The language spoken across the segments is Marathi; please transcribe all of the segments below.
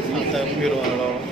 Hasta un.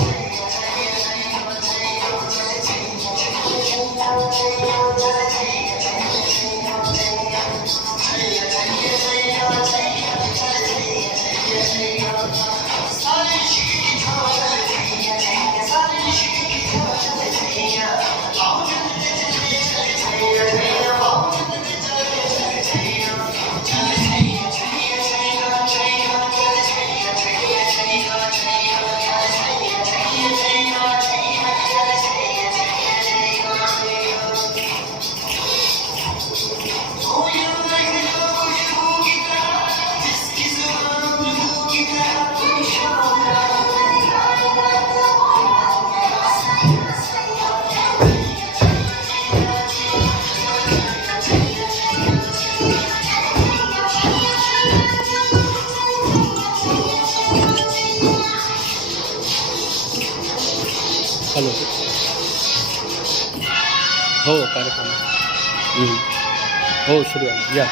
हो सुरू आहे या.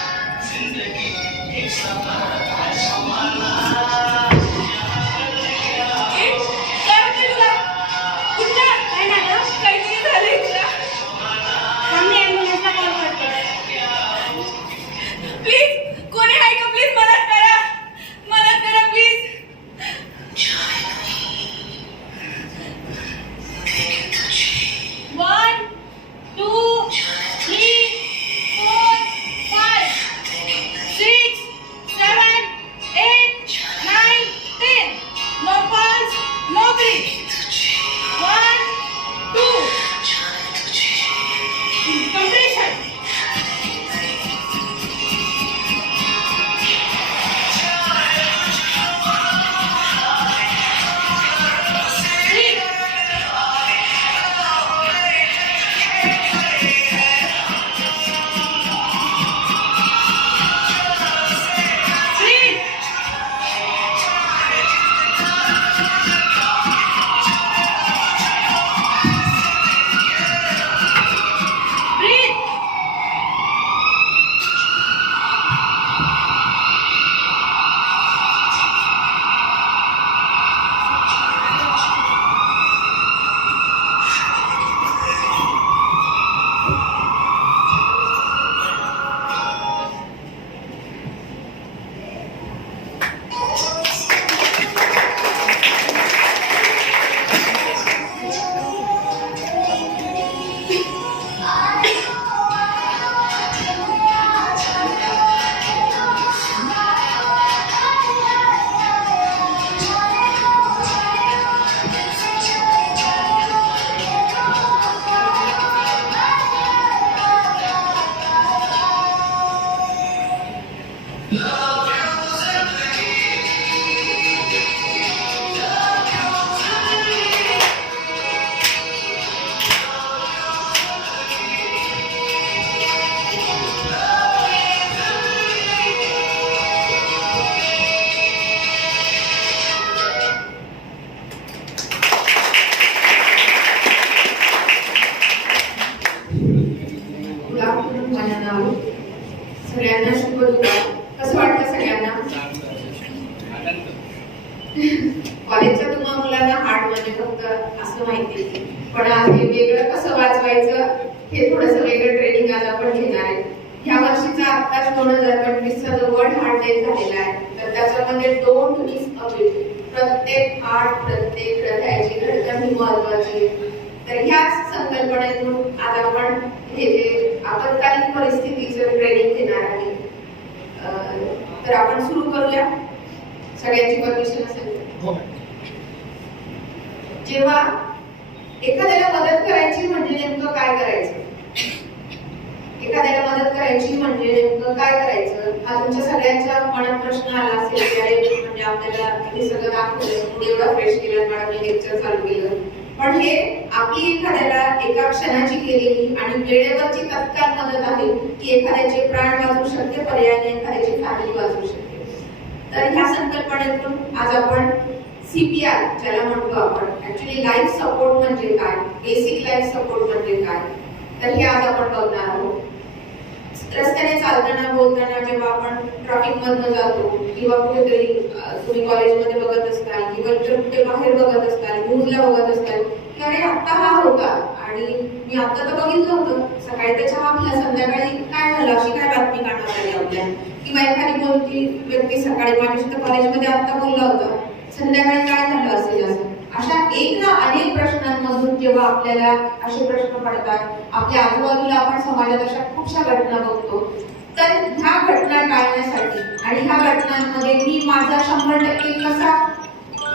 माझं नाव सगळ्यांना शुभ दुपार कसं वाटतं सगळ्यांना? कॉलेजच्या तुम्हा मुलांना आठ म्हणजे फक्त असं माहिती पण आज वेगळं कसं वाचवायचं हे थोडंसं वेगळं ट्रेनिंग आज आपण घेणार आहे. ह्या वर्षीचा आत्ताच दोन हजार पंचवीसचा जो वर्ल्ड हार्ट डे झालेला आहे तर त्याच्यामध्ये डोंट मिस अ प्रत्येक आठ प्रत्येक हृदयाची घटना ही महत्वाची तर ह्याच संकल्पनेतून आज आपण हे जे आपत्कालीन परिस्थितीचं ट्रेनिंग घेणार आहे तर आपण सुरू करूया. सगळ्यांची परमिशन असेल तर. जेव्हा एखाद्याला मदत करायची म्हणजे नेमकं काय करायचं? एखाद्याला मदत करायची म्हणजे नेमकं काय करायचं? हा तुमच्या सगळ्यांच्या मनात प्रश्न आला असेल की अरे म्हणजे आपल्याला हे सगळं दाखवलं पुढे एवढा फ्रेश केलं मॅडमने लेक्चर चालू केलं. पण हे आपली एखाद्याला एका क्षणाची केलेली आणि वेळेवरची तत्काळ मदत आहे की एखाद्याचे प्राण वाचू शकते पर्यायाने एखाद्याची फॅमिली वाचू शकते. तर ह्या संकल्पनेतून आज आपण सीपीआर ज्याला म्हणतो आपण ऍक्च्युली लाईफ सपोर्ट म्हणजे काय? बेसिक लाईफ सपोर्ट म्हणजे काय? तर हे आज आपण बघणार आहोत. रस्त्याने चालताना बोलताना जेव्हा आपण ट्रॅफिक मधनं जातो किंवा कुठेतरी तुम्ही कॉलेजमध्ये बघत असताल किंवा कुठे बाहेर बघत असताल न्यूजला बघत असताल की अरे आत्ता हा होता. आणि मी आता तर बघितलं होतं. सकाळी त्याच्या आपल्या संध्याकाळी काय झालं? अशी काय बातमी काढण्यात आली आपल्या? किंवा एखादी बोलती व्यक्ती सकाळी माझ्याशी तर कॉलेजमध्ये आत्ता बोलला होता. संध्याकाळी काय झालं असेल असं? अशा एक ना अनेक प्रश्नांमधून जेव्हा आपल्याला असे प्रश्न पडतात आपल्या आजूबाजूला आपण समाजात अशा खूपशा घटना बघतो. तर ह्या घटना टाळण्यासाठी आणि ह्या घटनांमध्ये मी माझा शंभर टक्के कसा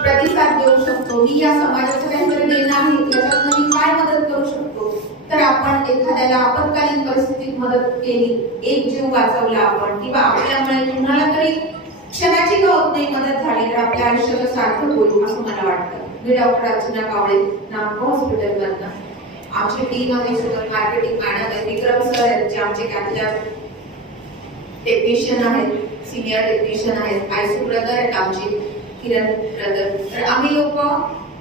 प्रतिसाद देऊ शकतो. मी या समाजाचं काहीतरी देणं आहे त्याच्यातून मी काय मदत करू शकतो? तर आपण एखाद्याला आपत्कालीन परिस्थितीत मदत केली एक जीव वाचवला आपण किंवा आपल्यामुळे कुणाला तरी क्षणाची का होत नाही मदत झाली तर आपल्या आयुष्याचं सार्थक होईल असं मला वाटतं. मी डॉक्टर अर्चना कावळे नागपूर हॉस्पिटल मधनं. आमची टीम आहे सुपर मार्केटिंग मॅडम आहे. विक्रम सर आहेत जे आमचे कॅथलॅब टेक्निशियन आहेत सिनियर टेक्निशियन आहेत. आयसू ब्रदर आहेत आमचे. किरण ब्रदर तर आम्ही लोक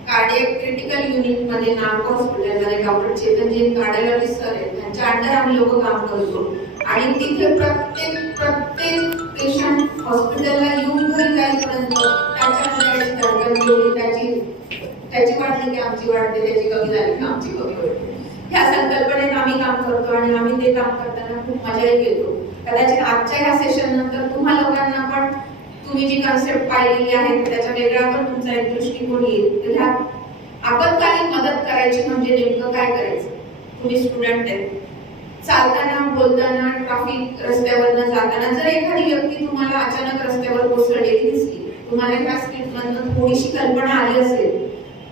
कार्डियक क्रिटिकल युनिटमध्ये नागपूर हॉस्पिटलमध्ये डॉक्टर चेतनजी कार्डिओलॉजिस्ट सर आहेत त्यांच्या अंडर आम्ही लोक काम करतो. आणि तिथे प्रत्येक प्रत्येक पेशंट हॉस्पिटलला येऊन घरी जाईपर्यंत त्याच्या हृदयाची धडकन जेवढी त्याची त्याची वाढली की आमची वाढते त्याची कमी झाली की आमची कमी होते. ह्या संकल्पनेत आम्ही काम करतो आणि आम्ही ते काम करताना खूप मजाही घेतो. कदाचित आजच्या ह्या सेशन नंतर तुम्हा लोकांना पण तुम्ही जी कन्सेप्ट पाहिलेली आहे त्याच्या वेगळा पण तुमचा एक दृष्टिकोन येईल. तर ह्या आपत्कालीन मदत करायची म्हणजे नेमकं काय करायचं? तुम्ही स्टुडंट आहे. चालताना बोलताना ट्रॅफिक रस्त्यावरनं जाताना जर एखादी व्यक्ती तुम्हाला अचानक रस्त्यावर कोसळलेली दिसली तुम्हाला ह्या स्क्रिप्ट मधून थोडीशी कल्पना आली असेल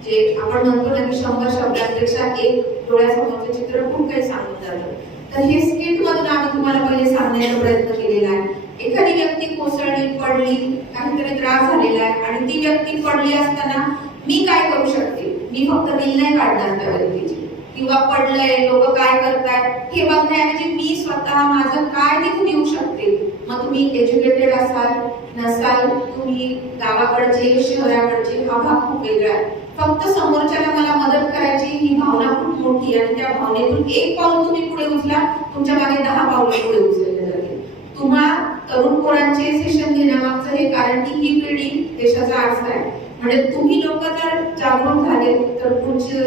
जे आपण म्हणतो ना की शंभर शब्दांपेक्षा एक डोळ्यासमोरचं चित्र खूप काही सांगून जातं. तर हे स्किट मधून आम्ही तुम्हाला पहिले सांगण्याचा प्रयत्न केलेला आहे. एखादी व्यक्ती कोसळली पडली काहीतरी त्रास झालेला आहे आणि ती व्यक्ती पडली असताना मी काय करू शकते? मी फक्त बिल नाही काढणार त्या व्यक्तीची. किंवा पडलंय लोक काय करतायत हे बघण्याऐवजी मी स्वतः माझं काय तिथे देऊ शकते? मग तुम्ही एज्युकेटेड असाल नसाल तुम्ही गावाकडचे शहराकडचे हा भाग खूप वेगळा आहे. फक्त समोरच्याला मला मदत करायची ही भावना खूप मोठी आहे आणि त्या भावनेतून एक पाऊल तुम्ही पुढे उचला तुमच्या मागे दहा पावलं पुढे उचलले जाते तुम्हा तरुण मुलांचे सेशन घेण्यामागचं हे कारण की ही पिढी देशाचा आरसा आहे. म्हणजे तुम्ही लोक जर जागरूक झाले तर पुढचे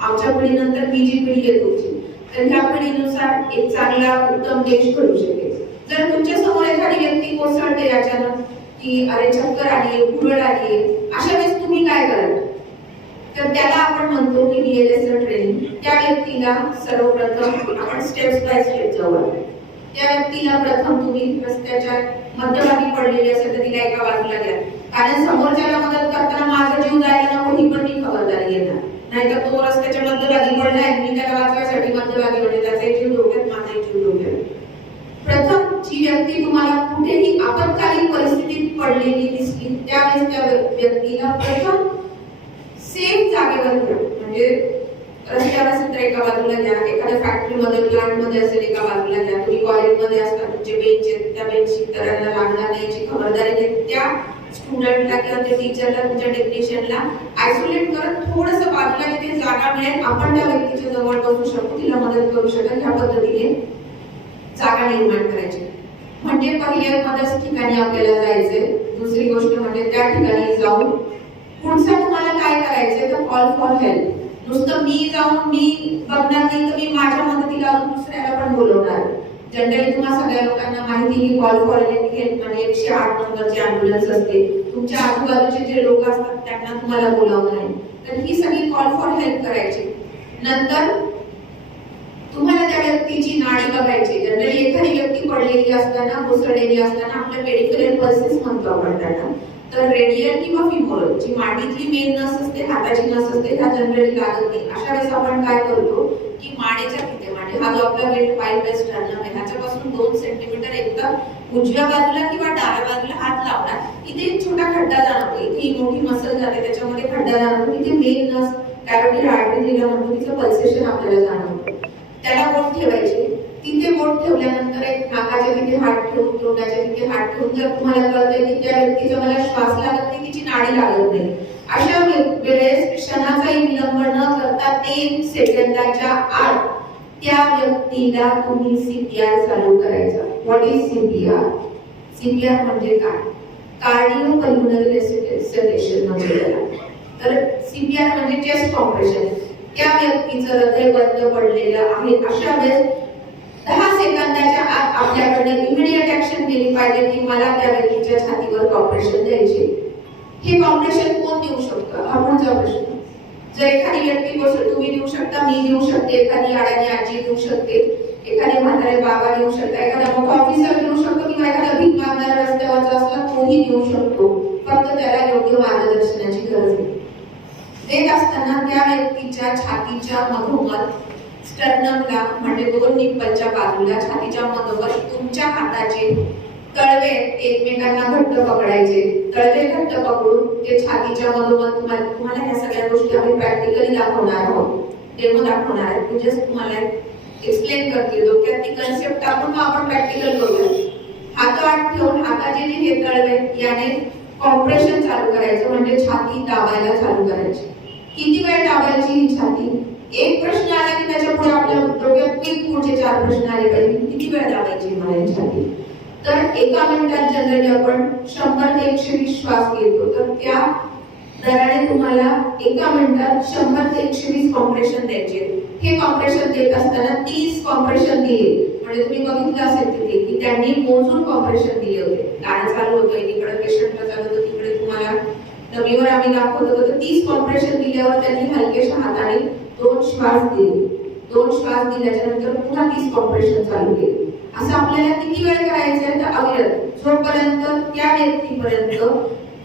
आमच्या पिढीनंतर ही जी पिढी आहे तुमची तर ह्या पिढीनुसार एक चांगला उत्तम देश घडू शकेल. जर तुमच्यासमोर एखादी व्यक्ती कोसळते अचानक की अरे चक्कर आली पुरळ आली अशा वेळेस तुम्ही काय कराल? तर त्याला आपण म्हणतो की बीएलएस ट्रेनिंग त्या व्यक्तीला सर्वप्रथम आपण स्टेप्स बाय स्टेप जाऊ त्या व्यक्तीला प्रथम तुम्ही रस्त्याच्या मध्यभागी पडलेली असेल तर तिला एका बाजूला घ्या. कारण समोरच्याला मदत करताना माझा जीव जायला नको ही पण मी खबरदारी घेणार. नाहीतर तो रस्त्याच्या मध्यभागी पडलाय मी त्याला वाचवायसाठी मध्यभागी म्हणजे त्याचा जीव डोक्यात माझा जीव डोक्यात. प्रथम जी व्यक्ती तुम्हाला कुठेही आपत्कालीन परिस्थितीत पडलेली दिसली त्यावेळेस त्या व्यक्तीला प्रथम सेफ जागेवर म्हणजे रस्त्यावर तर एका बाजूला घ्या एखाद्या फॅक्टरीमध्ये प्लांटमध्ये असेल एका बाजूला घ्या. तुम्ही कॉलेजमध्ये असता तुमचे बेंच आहेत त्या बेंच इतरांना लागणार नाही याची खबरदारी घेत त्या स्टुडंटला किंवा त्या टीचरला तुमच्या टेक्निशियनला आयसोलेट करत थोडस बाजूला जिथे जागा मिळेल आपण त्या व्यक्तीच्या जवळ बसू शकतो तिला मदत करू शकेल ह्या पद्धतीने जागा निर्माण करायची. म्हणजे पहिल्या मदत ठिकाणी आपल्याला जायचंय दुसरी गोष्ट म्हणजे त्या ठिकाणी जाऊन पुढचं तुम्हाला काय करायचंय तर कॉल फॉर हेल्प नुसतं मी जाऊन मी बघणार नाही तर मी माझ्या मदतीला अजून दुसऱ्याला पण बोलवणार. जनरली तुम्हाला सगळ्या लोकांना माहिती की कॉल फॉर हेल्प म्हणजे एकशे आठ नंबरची अँब्युलन्स असते. तुमच्या आजूबाजूचे जे लोक असतात त्यांना तुम्हाला बोलावणार आहे. तर ही सगळी कॉल फॉर हेल्प करायची. नंतर तुम्हाला त्या व्यक्तीची नाडी बघायची. जनरली एखादी व्यक्ती पडलेली असताना मुसळलेली असताना आपल्या मेडिकल पल्सेस म्हणतो आपण त्यांना. तर रेडियल किंवा फिमोरल जी मांडीतली मेन नस असते हाताची नस असते ह्या जनरली लागत नाही. अशा वेळेस आपण काय करतो की मानेच्या तिथे म्हणजे हा जो आपला वेट पाय बेस्ट आहे ह्याच्यापासून दोन सेंटीमीटर एकदा उजव्या बाजूला किंवा डाव्या बाजूला हात लावणार इथे एक छोटा खड्डा जाणवतो. इथे ही मोठी मसल जाते त्याच्यामध्ये खड्डा जाणवतो. इथे मेन नस कॅरोटी आर्टरी तिला म्हणतो तिचं पल्सेशन आपल्याला जाणवतो. त्याला बोट ठेवायचे? तिथे बोट ठेवल्यानंतर एक नाकाच्या तिथे हात ठेवून तोंडाच्या तिथे हात ठेवून जर तुम्हाला कळतंय की त्या व्यक्तीच्या मला श्वास लागत नाही तिची नाडी लागत नाही. अशा वेळेस क्षणाचाही विलंब न करता तीन सेकंदाच्या आत त्या व्यक्तीला तुम्ही सीपीआर चालू करायचा. व्हॉट इज सीपीआर सीपीआर म्हणजे काय? कार्डिओ पल्मोनरी रेसिटेशन म्हणजे तर सीपीआर म्हणजे चेस्ट कॉम्प्रेशन. त्या व्यक्तीचं हृदय बंद पडलेलं आहे. अशा वेळेस दहा सेकंदाच्या आत आपल्याकडे इमिडिएट ऍक्शन केली पाहिजे की मला त्या व्यक्तीच्या छातीवर कॉम्प्रेशन द्यायचे. हे कॉम्प्रेशन कोण देऊ शकतं? हा पुढचा प्रश्न. जर एखादी व्यक्ती बसून तुम्ही देऊ शकता मी देऊ शकते एखादी अडाणी आजी देऊ शकते एखादे म्हातारे बाबा देऊ शकता एखादा मोठा ऑफिसर देऊ शकतो किंवा एखादा भीक मागणारा रस्त्यावरचा असला तोही देऊ शकतो. फक्त त्याला योग्य मार्गदर्शनाची गरज आहे देत असताना त्या व्यक्तीच्या छातीच्या मधोमध स्टर्नमला म्हणजे दोन निप्पलच्या बाजूला छातीच्या मधोमध तुमच्या हाताचे तळवे एकमेकांना घट्ट पकडायचे. तळवे घट्ट पकडून ते छातीच्या मधोमध तुम्हाला ह्या सगळ्या गोष्टी आम्ही प्रॅक्टिकली दाखवणार आहोत. डेमो दाखवणार आहे म्हणजेच तुम्हाला एक्सप्लेन करते. डोक्यात ती कन्सेप्ट टाकून मग आपण प्रॅक्टिकल करूया. हात आत ठेवून हाताचे जे हे तळवे याने कॉम्प्रेशन चालू करायचं म्हणजे छाती दाबायला चालू करायची. किती वेळ दाबायची ही छाती? एक प्रश्न आला की त्याच्या पुढे आपल्या डोक्यात क्विक पुढचे चार प्रश्न आले पाहिजे. किती वेळ दाबायची मला ही तर एका मिनिटात जनरली आपण शंभर ते एकशे वीस श्वास घेतो. तर त्या दराने तुम्हाला एका मिनिटात शंभर ते एकशे वीस कॉम्प्रेशन द्यायचे. हे कॉम्प्रेशन देत असताना तीस कॉम्प्रेशन दिले. म्हणजे तुम्ही बघितलं असेल तिथे की त्यांनी मोजून कॉम्प्रेशन दिले होते. गाणं चालू होतं एकीकडे पेशंटला चालू होतं तिकडे तुम्हाला डमीवर आम्ही दाखवत होतो. तर तीस कॉम्प्रेशन दिल्यावर त्यांनी हलकेशा हाताने दोन श्वास दिले. दोन श्वास दिल्याच्या नंतर पुन्हा तीस कॉम्प्रेशन चालू केले. असं आपल्याला किती वेळ करायचं आहे तर अविरत. जोपर्यंत त्या व्यक्तीपर्यंत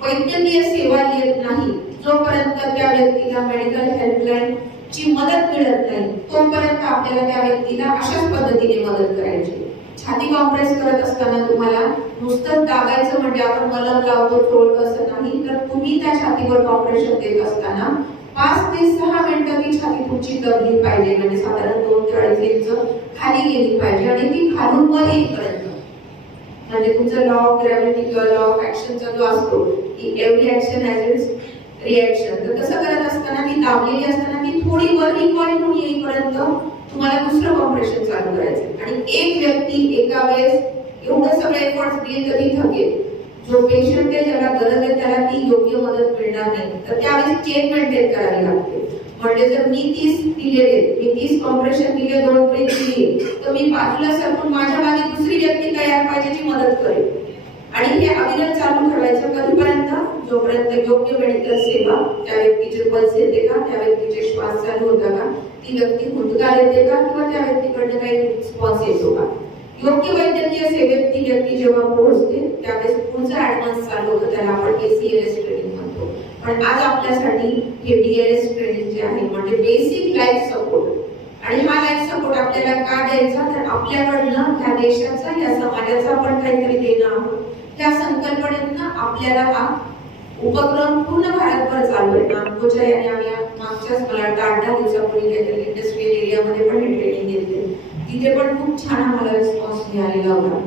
वैद्यकीय सेवा येत नाही जोपर्यंत त्या व्यक्तीला मेडिकल हेल्पलाईन ची मदत मिळत नाही तोपर्यंत आपल्याला त्या व्यक्तीला अशाच पद्धतीने मदत करायची. छाती कॉम्प्रेस करत असताना तुम्हाला नुसतं दाबायचं म्हणजे आपण मलम लावतो चोळतो असं नाही तर तुम्ही त्या छातीवर कॉम्प्रेशन देत असताना पाच ते सहा मिनिटं ती छाती तुमची दबली पाहिजे. म्हणजे साधारण दोन ते इंच खाली गेली पाहिजे आणि ती खालून वर येईपर्यंत. म्हणजे तुमचा लॉ ऑफ ग्रॅव्हिटी किंवा लॉ ऑफ ऍक्शनचा जो असतो की every action has its reaction तर तसं करत असताना ती दाबलेली असताना ती थोडी वर इक्वल होऊन येईपर्यंत तुम्हाला दुसरं कॉम्प्रेशन चालू करायचं. आणि एक व्यक्ती एका वेळेस एवढं सगळं एफर्ट्स देईल तर ती थकेल. जो पेशंट आहे ज्याला गरज आहे त्याला ती योग्य मदत मिळणार नाही. तर त्यावेळेस चेन मेंटेन करावी लागते. म्हणजे जर मी तीस दिलेले मी तीस कॉम्प्रेशन दिले दोन ब्रेक दिली तर मी बाजूला सरकून माझ्या मागे दुसरी व्यक्ती तयार पाहिजे जी मदत करेल. आणि हे अविरत चालू ठेवायचं कधीपर्यंत? जोपर्यंत योग्य मेडिकल सेवा त्या व्यक्तीचे पल्स येते का? त्या व्यक्तीचे श्वास चालू होता का? ती व्यक्ती हुंदकार येते का? किंवा त्या व्यक्तीकडनं काही रिस्पॉन्स येतो का? योग्य वैद्यकीय सेवेत ती व्यक्ती जेव्हा पोहोचते त्यावेळेस पुढचा ऍडव्हान्स चालू होतं त्याला आपण एसीएलएस ट्रेनिंग म्हणतो. पण आज आपल्यासाठी हे डीएलएस ट्रेनिंग जे आहे म्हणजे बेसिक लाईफ सपोर्ट आणि हा लाईफ सपोर्ट आपल्याला का द्यायचा? तर आपल्याकडनं ह्या देशाचा या समाजाचा आपण काहीतरी देणं आहोत. त्या संकल्पनेतनं आपल्याला हा उपक्रम पूर्ण भारतभर चालू आहे. नागपूरच्या याने आम्ही मागच्याच मला वाटतं आठ दहा दिवसापूर्वी काहीतरी इंडस्ट्रियल एरियामध्ये पण हे ट्रेनिंग घेतले. तिथे पण खूप छान आम्हाला रिस्पॉन्स मिळालेला होता.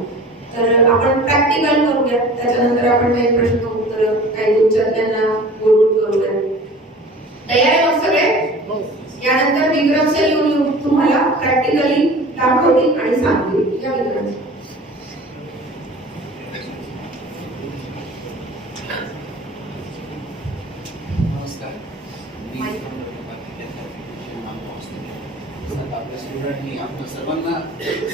तर आपण प्रॅक्टिकल करूया त्याच्यानंतर आपण काही प्रश्न उत्तर काही विचारत्यांना बोलून करूया तयार आहे मग सगळे? यानंतर विक्रम सर येऊन तुम्हाला प्रॅक्टिकली दाखवतील आणि सांगतील. या विक्रम सर. नमस्कार स्टुडंटनी आपण सर्वांना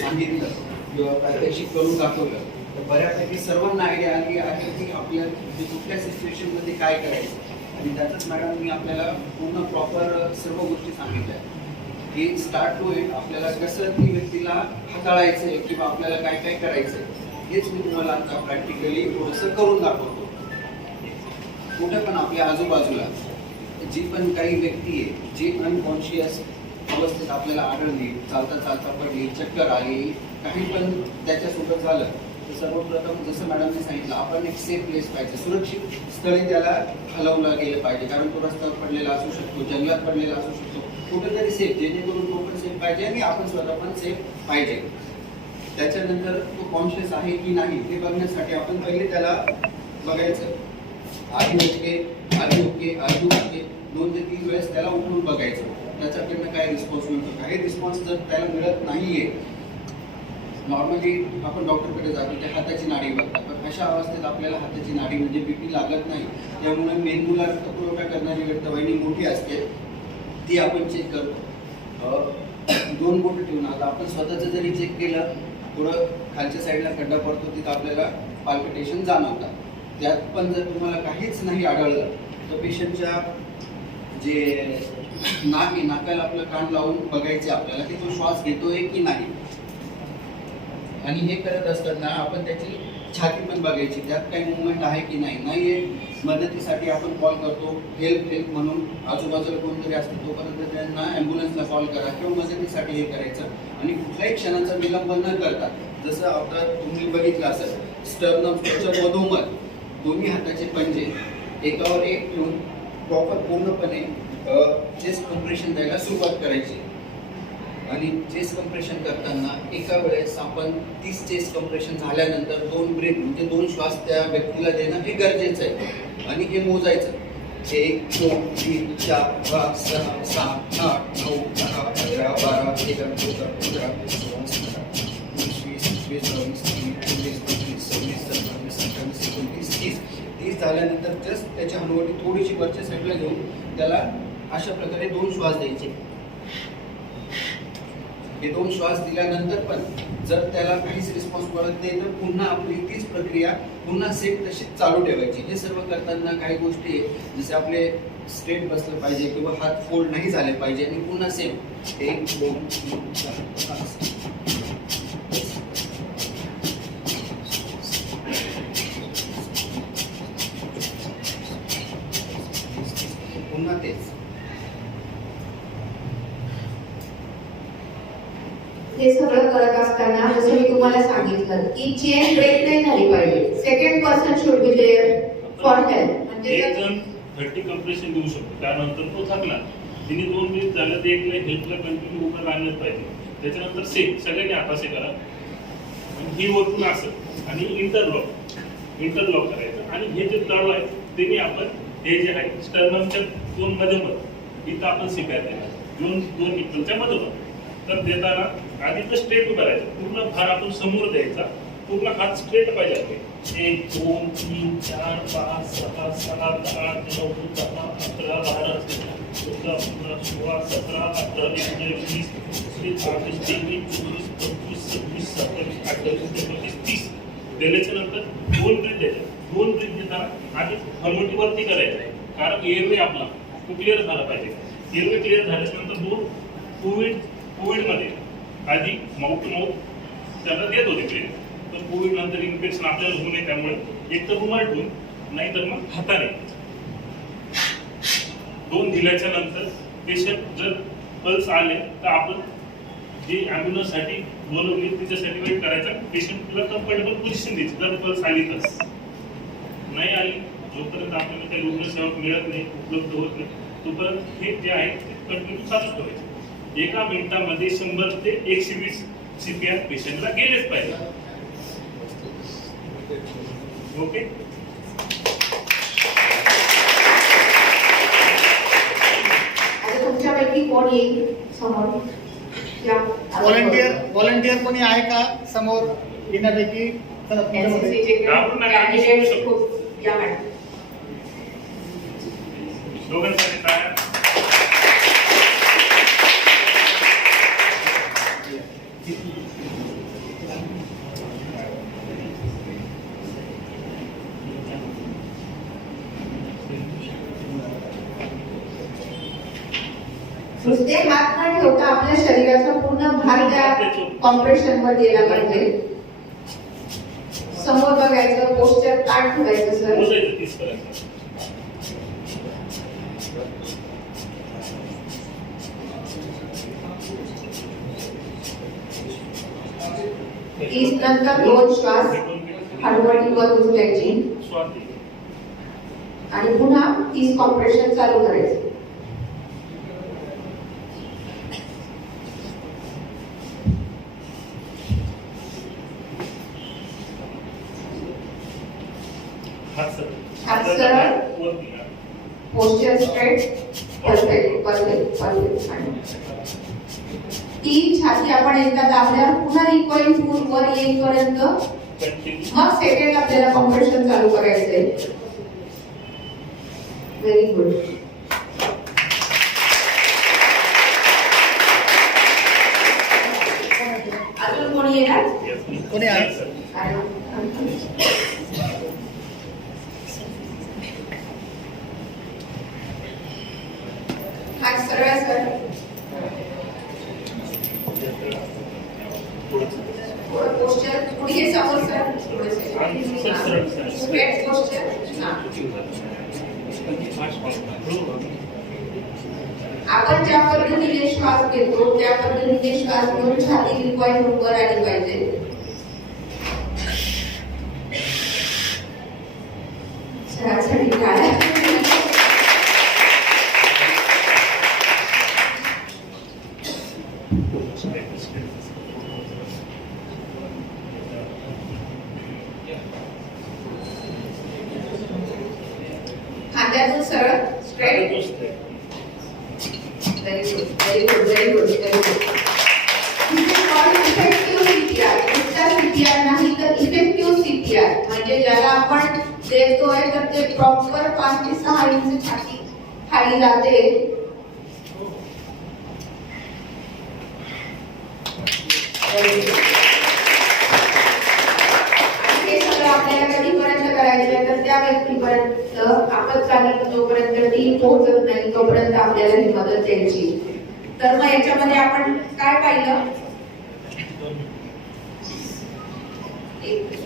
सांगितलं किंवा प्रात्यक्षिक करून दाखवलं तर बऱ्यापैकी सर्वांना आयडिया आली आहे की आपल्या म्हणजे कुठल्या सिच्युएशनमध्ये काय करायचं. आणि त्यातच मॅडम मी आपल्याला पूर्ण प्रॉपर सर्व गोष्टी सांगितल्या. की स्टार्ट टू एंड आपल्याला कसं ती व्यक्तीला हाताळायचं आहे किंवा आपल्याला काय काय करायचं आहे हेच मी तुम्हाला आता प्रॅक्टिकली थोडंसं करून दाखवतो. कुठं पण आपल्या आजूबाजूला जी पण काही व्यक्ती आहे जी अनकॉन्शियस अवस्थेत आपल्याला आढळली चालता चालता पडली चक्कर आली काही पण त्याच्यासोबत झालं. तर सर्वप्रथम जसं मॅडमने सांगितलं आपण एक सेफ प्लेस पाहिजे सुरक्षित स्थळी त्याला हलवलं गेलं पाहिजे. कारण तो रस्त्यावर पडलेला असू शकतो जंगलात पडलेला असू शकतो कुठेतरी सेफ जेणेकरून तो पण सेफ पाहिजे आणि आपण स्वतः पण सेफ पाहिजे. त्याच्यानंतर तो कॉन्शियस आहे की नाही हे बघण्यासाठी आपण पहिले त्याला बघायचं. आधी ओके आधी ओके आधी ओके दोन ते तीन वेळेस त्याला उठून बघायचं. त्याच्याकडनं काय रिस्पॉन्स मिळतो काही रिस्पॉन्स जर त्याला मिळत नाही आहे नॉर्मली आपण डॉक्टरकडे जातो त्या हाताची नाडी बघतात. पण अशा अवस्थेत आपल्याला हाताची नाडी म्हणजे बीपी लागत नाही. त्यामुळे मेंदूला रक्तपुरवठा करणारी रक्तवाहिनी मोठी असते ती आपण चेक करतो. दोन बोट ठेवून आता आपण स्वतःचं जरी चेक केलं थोडं खालच्या साईडला खड्डा पडतो तिथं आपल्याला पाल्पिटेशन जाणवतात. त्यात पण जर तुम्हाला काहीच नाही आढळलं तर पेशंटच्या जे नाक आहे नाकाला आपलं कान लावून बघायचे आपल्याला की तो श्वास घेतोय की नाही. आणि हे करत असताना आपण त्याची छाती पण बघायची त्यात काही मुवमेंट आहे की नाही. नाहीये मदतीसाठी आपण कॉल करतो हेल्प हेल्प म्हणून आजूबाजूला कोणतरी असतो तोपर्यंत त्यांना ॲम्ब्युलन्सला कॉल करा किंवा मदतीसाठी हे करायचं. आणि कुठल्याही क्षणाचा विलंब न करता जसं आता तुम्ही बघितलं असेल स्टर्नमच्या मधोमध दोन्ही हाताचे पंजे एकावर एक ठेवून प्रॉपर पूर्णपणे चेस्ट कम्प्रेशन द्यायला सुरुवात करायची. आणि चेस्ट कम्प्रेशन करताना एका वेळेस आपण तीस चेस्ट कम्प्रेशन झाल्यानंतर दोन ब्रेथ म्हणजे दोन श्वास त्या व्यक्तीला देणं हे गरजेचं आहे. आणि हे मोजायचं. एक दोन तीन चार पाच सहा सात आठ नऊ दहा अकरा बारा तेरा चौदा पंधरा झाल्यानंतर जस्ट त्याच्या हनुवटी थोडीशी वरच्या साईडला घेऊन त्याला अशा प्रकारे दोन श्वास द्यायचे. हे दोन श्वास दिल्यानंतर पण जर त्याला काहीच रिस्पॉन्स मिळत नाही तर पुन्हा आपली तीच प्रक्रिया पुन्हा सेम तशीच चालू ठेवायची. हे सर्व करताना काही गोष्टी जसे आपले स्ट्रेट बसलं पाहिजे किंवा हात फोल्ड नाही झाले पाहिजे आणि पुन्हा सेम एक दोन तीन चार पाच पुन्हा तेच हे सगळं करत असताना जसं मी तुम्हाला सांगितलं की चेन ब्रेक नाही झाली पाहिजे. Second person should be there for help म्हणजे एक जण थर्टी कम्प्रेशन देऊ शकतो. त्यानंतर तो थकला. तिने दोन मिनिट झालं ते एक हेल्थला कंटिन्यू उभं राहणंच पाहिजे. त्याच्यानंतर सेम सगळ्यांनी हातासे करा. आणि ही वरतून असं. आणि इंटरलॉक इंटरलॉक करायचं. आणि हे जे तळ आहे ते आपण हे जे आहे स्टर्नमच्या दोन मध्ये मध इथं आपण शिकायला दोन दोन निप्पलच्या मधोमध. तर देताना आधी तर स्ट्रेट उभं राहायचं पूर्ण भार आपण समोर द्यायचा. पूर्ण हात स्ट्रेट पाहिजे आपले एक दोन तीन चार पाच सहा सात आठ नऊ दहा अकरा बारा चौदा पंधरा सोळा सतरा अठरा एकोणीस वीस एकवीस तेवीस चोवीस पंचवीस सव्वीस सत्तावीस अठ्ठावीस एकोणतीस तीस. दिल्याच्या नंतर दोन ब्रिज द्यायचे दोन ब्रिज देताना आधी हनुवटीवरती करायचं. आहे कारण एअरवे आपला तो क्लिअर झाला पाहिजे. एअरवे क्लिअर झाल्यानंतर दोन कोविड कोविडमध्ये आधी माउथ टू माउथ त्यांना देत होते ट्रेन तर कोविड नंतर इन्फेक्शन आपल्याला होऊ नये त्यामुळे. एक तर उमलटून नाही तर मग हाताने. दोन दिल्याच्या नंतर पेशंट जर पल्स आले तर आपण जे ॲम्ब्युलन्ससाठी बोलवली त्याच्यासाठी वेट करायचा. पेशंटला कम्फर्टेबल पोझिशन द्यायची. जर पल्स आली तर. नाही आली जोपर्यंत आपल्याला काही रुग्णसेवा मिळत नाही उपलब्ध होत नाही तोपर्यंत हे जे आहे ते कंटिन्यू चालूच ठेवायचे. एका मिनिटामध्ये शंभर ते एकशे वीस सी पी आर पेशंटला गेलेच पाहिजे. ओके कोण येईल समोर? या. व्हॉलंटियर व्हॉलंटियर कोणी आहे का समोर? येण्यापैकी चला नुसते हात न ठेवता आपल्या शरीराचा पूर्ण भार त्या कॉम्प्रेशनमध्ये गेला पाहिजे. समोर बघायचं पोस्टर ताट ठेवायचं सर तीस नंतर दोन श्वास हळूहळू उचलायची. आणि पुन्हा तीस कॉम्प्रेशन चालू करायचं. हात सरळ हात स्ट्रेट परफेक्ट परफेक्ट परफेक्ट तीन ती छाती आपण एकदा दाबल्यावर पुन्हा रिकॉइल होऊन वर येईपर्यंत मग सेकंड आपल्याला कॉम्प्रेशन चालू करायचंय. व्हेरी गुड अजून कोणी येणार कोणी आहे? हात सरळ सर पोस्टर पुढे समोर सर स्ट्रेट पोस्टर आपण ज्या पद्धतीने श्वास घेतो त्या पद्धतीने श्वास घेऊन छाती रिकॉइल होऊन वर आली पाहिजे सरासरी काढा खांद्यातून सरळ straight very good very good very effective CTR नुसता सीपीआर नाही तर इफेक्टिव्ह सीपीआर म्हणजे ज्याला आपण देतोय तर ते प्रॉपर पाच ते सहा इंच छाती खाली जाते. हे सगळं आपल्याला कधीपर्यंत करायचं तर त्या व्यक्तीपर्यंत आपत्कालीन जोपर्यंत टीम पोहोचत नाही तोपर्यंत आपल्याला ही मदत द्यायची. तर मग याच्यामध्ये आपण काय पाहिलं एक.